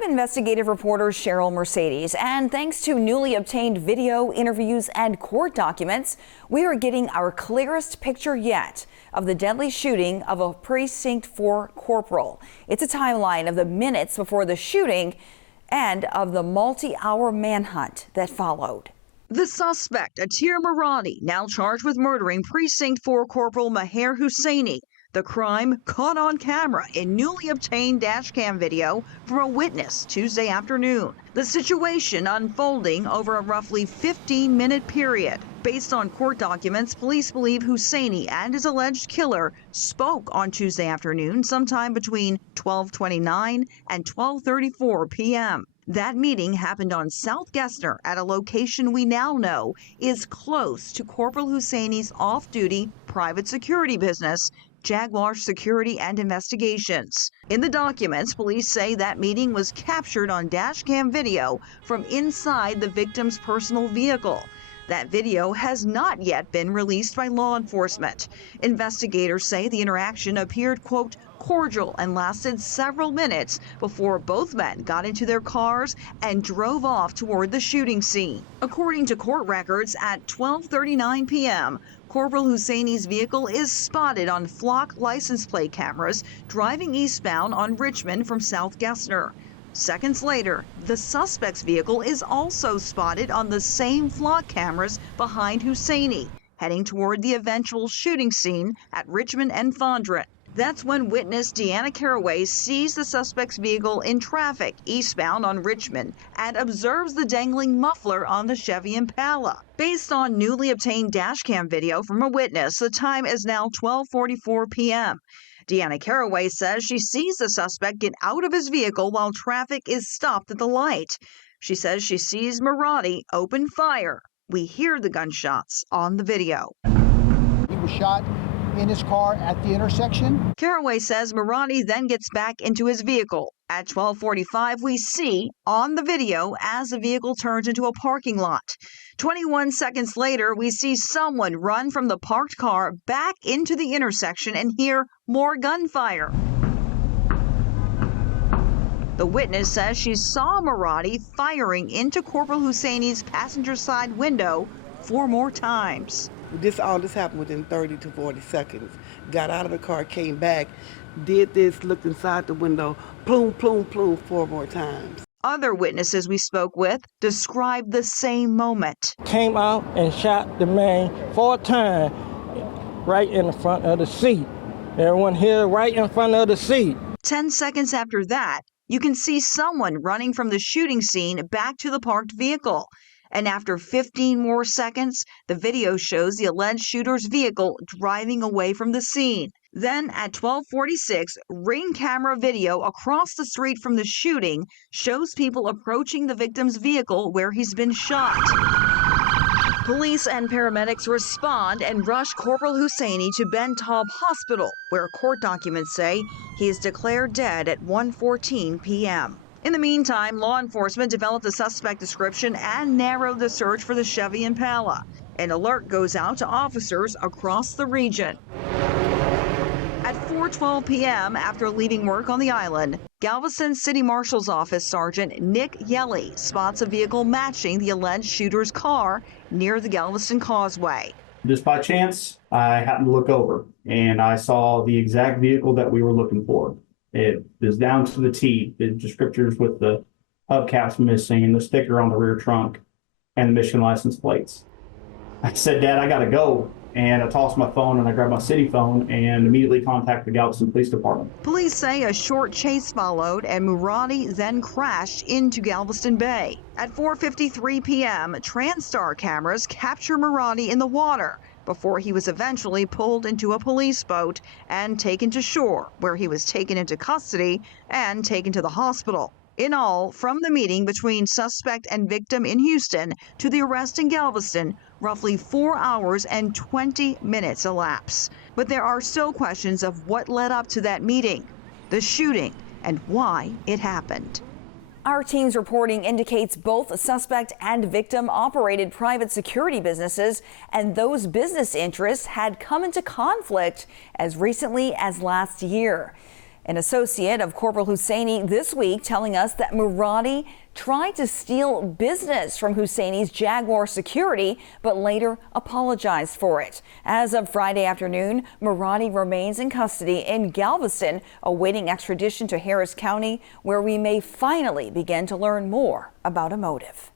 I'm investigative reporter Cheryl Mercedes, and thanks to newly obtained video, interviews, and court documents, we are getting our clearest picture yet of the deadly shooting of a Precinct 4 corporal. It's a timeline of the minutes before the shooting and of the multi-hour manhunt that followed. The suspect, Arthir Murady, now charged with murdering Precinct 4 Corporal Maher Husseini. The crime caught on camera in newly obtained dashcam video from a witness Tuesday afternoon. The situation unfolding over a roughly 15-minute period. Based on court documents, police believe Husseini and his alleged killer spoke on Tuesday afternoon sometime between 12:29 and 12:34 p.m. That meeting happened on South Gessner at a location we now know is close to Corporal Husseini's off-duty private security business, Jaguar Security and Investigations. In the documents, police say that meeting was captured on dashcam video from inside the victim's personal vehicle. That video has not yet been released by law enforcement. Investigators say the interaction appeared, quote, cordial and lasted several minutes before both men got into their cars and drove off toward the shooting scene. According to court records, at 12:39 p.m., Corporal Husseini's vehicle is spotted on flock license plate cameras driving eastbound on Richmond from South Gessner. Seconds later, the suspect's vehicle is also spotted on the same flock cameras behind Husseini, heading toward the eventual shooting scene at Richmond and Fondren. That's when witness Deanna Caraway sees the suspect's vehicle in traffic eastbound on Richmond and observes the dangling muffler on the Chevy Impala. Based on newly obtained dashcam video from a witness, the time is now 12:44 p.m. Deanna Caraway says she sees the suspect get out of his vehicle while traffic is stopped at the light. She says she sees Murady open fire. We hear the gunshots on the video. He was shot in his car at the intersection. Caraway says Murady then gets back into his vehicle. At 12:45, we see on the video as the vehicle turns into a parking lot. 21 seconds later, we see someone run from the parked car back into the intersection and hear more gunfire. The witness says she saw Murady firing into Corporal Husseini's passenger side window 4 more times. All this happened within 30 to 40 seconds. Got out of the car, came back, did this, looked inside the window, plume, plume, plume 4 more times. Other witnesses we spoke with described the same moment. Came out and shot the man 4 times right in the front of the seat. Everyone here right in front of the seat. 10 seconds after that, you can see someone running from the shooting scene back to the parked vehicle. And after 15 more seconds, the video shows the alleged shooter's vehicle driving away from the scene. Then at 12:46, ring camera video across the street from the shooting shows people approaching the victim's vehicle where he's been shot. Police and paramedics respond and rush Corporal Husseini to Ben Taub Hospital, where court documents say he is declared dead at 1:14 p.m. In the meantime, law enforcement developed a suspect description and narrowed the search for the Chevy Impala. An alert goes out to officers across the region. At 4:12 p.m., after leaving work on the island, Galveston City Marshal's Office Sergeant Nick Yelly spots a vehicle matching the alleged shooter's car near the Galveston Causeway. Just by chance, I happened to look over and I saw the exact vehicle that we were looking for. It is down to the T, the descriptors with the hubcaps missing, the sticker on the rear trunk, and the Michigan license plates. I said, Dad, I gotta go. And I tossed my phone and I grabbed my city phone and immediately contacted the Galveston Police Department. Police say a short chase followed and Murady then crashed into Galveston Bay. At 4:53 p.m., TransStar cameras capture Murady in the water before he was eventually pulled into a police boat and taken to shore, where he was taken into custody and taken to the hospital. In all, from the meeting between suspect and victim in Houston to the arrest in Galveston, roughly 4 hours and 20 minutes elapse. But there are still questions of what led up to that meeting, the shooting, and why it happened. Our team's reporting indicates both suspect and victim operated private security businesses, and those business interests had come into conflict as recently as last year. An associate of Corporal Husseini this week telling us that Murady tried to steal business from Husseini's Jaguar security, but later apologized for it. As of Friday afternoon, Murady remains in custody in Galveston, awaiting extradition to Harris County, where we may finally begin to learn more about a motive.